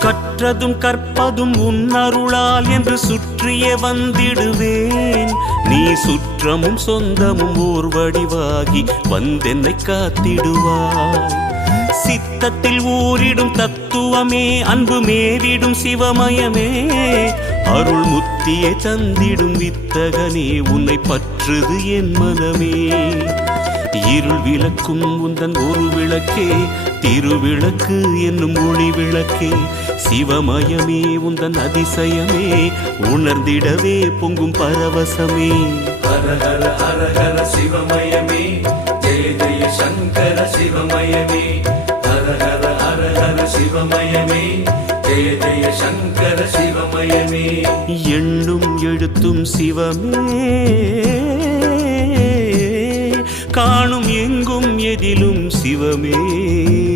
கற்றதும் கற்பதும் உன்னருளால் என்று சுற்றியே வந்திடுவேன். நீ சுற்றமும் சொந்தமும் ஓர் வடிவாகி வந்தென்னை காத்திடுவாய். சித்தத்தில் ஊரிடும் தத்துவமே, அன்பு மேவிடும் சிவமயமே, அருள் முத்தியை தந்திடும் வித்தகனே, உன்னை பற்றுது என் மனமே. இருள் விளக்கும் உந்தன் ஒரு விளக்கே, திருவிளக்கு என்னும் ஒளி விளக்கே, சிவமயமே உந்தன் அதிசயமே, உணர்ந்திடவே பொங்கும் பரவசமே. ஹர ஹர ஹர ஹர சிவமயமே, ஜெய ஜெய சங்கர சிவமயமே. ஹர ஹர ஹர ஹர சிவமயமே, ஜெய ஜெய சங்கர சிவமயமே. எண்ணும் எழுத்தும் சிவமே, காணும் எங்கும் எதிலும் சிவமே.